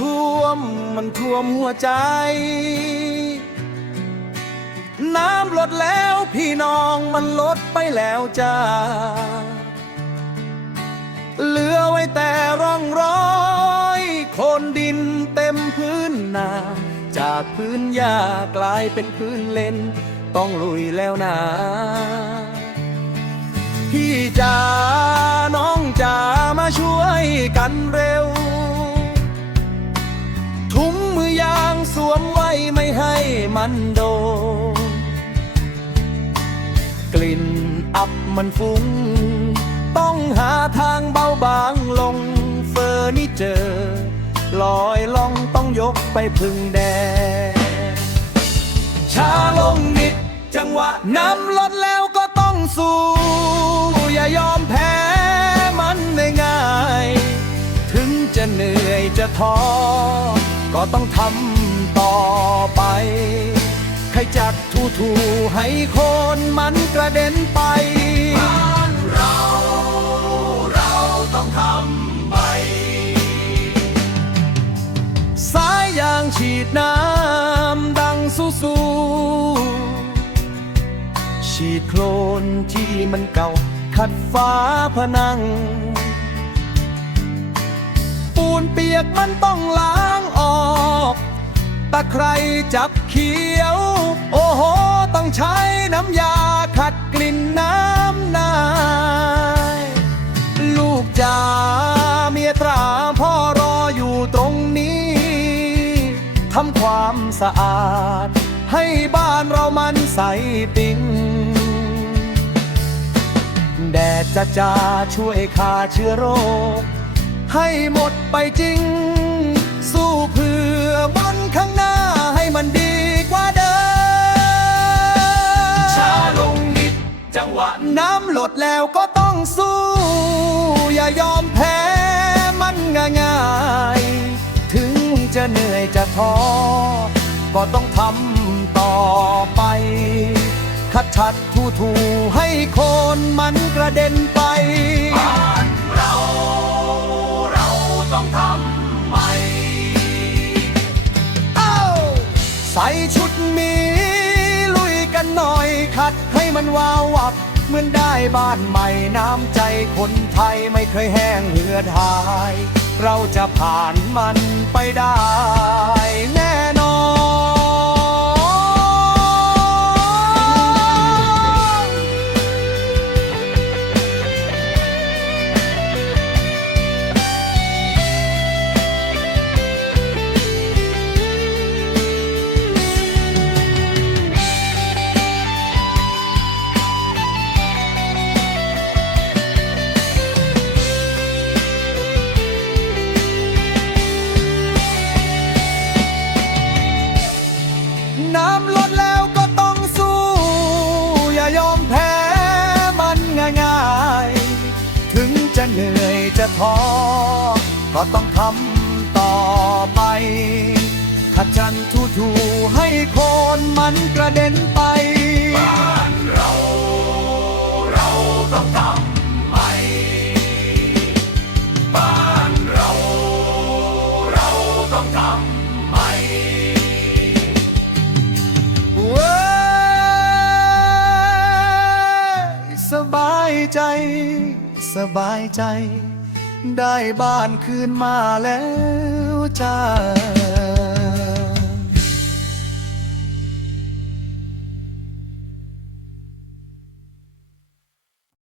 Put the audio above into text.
ท่วมมันท่วมหัวใจ น้ำลดแล้วพี่น้องมันลดไปแล้วจ้า เหลือไว้แต่ร่องรอยโคลนดินเต็มพื้นนา จากพื้นหญ้ากลายเป็นพื้นเลนต้องลุยแล้วนะ พี่จ๋าน้องจ๋ามาช่วยกันเร็ว มันโด กลิ่นอับมันฟุ้ง ต้องหาทางเบาบางลงเฟอร์นิเจอร์ลอยล่องต้องยกไปพึ่งแดดช้าลงนิดจังหวะน้ำลดแล้วก็ต้องสู้ อย่ายอมแพ้มันง่าย ถึงจะเหนื่อยจะท้อ ก็ต้องทำต่อไป ใครจัดทูทูให้โคนมันกระเด็นไปบ้านเราเราต้องทำไป สายยางฉีดน้ำดังสู้สู้ฉีดโคลนที่มันเก่า ขัดฟ้าผนัง ปูนเปียกมันต้องล้างออกตะใครจับเขียว โอ้โห ต้องใช้น้ำยาขัดกลิ่นน้ำนาย ลูกจ๋าเมียตราพ่อรออยู่ตรงนี้ ทำความสะอาด ให้บ้านเรามันใสปิ้งแดดจะจ้าช่วยฆ่าเชื้อโรค ให้หมดไปจริง สู้เพื่อวันข้างหน้าให้มันดีกว่าเดิมช้าลงนิดจังหวะน้ำลดแล้วก็ต้องสู้ อย่ายอมแพ้มันง่ายๆถึงจะเหนื่อยจะท้อก็ต้องทำต่อไปคัดชัดทูทูๆให้โคนมันกระเด็นไป คัดให้มันวาววับ เหมือนได้บ้านใหม่น้ำใจคนไทยไม่เคยแห้งเหือดหาย เราจะผ่านมันไปได้แน่น น้ำลดแล้วก็ต้องสู้ อย่ายอมแพ้มันง่ายๆ ถึงจะเหนื่อยจะท้อ ก็ต้องทำต่อไปขัดจันทูทูๆให้โคนมันกระเด็นไป สบายใจ สบายใจ ได้บ้านคืนมาแล้วจ้า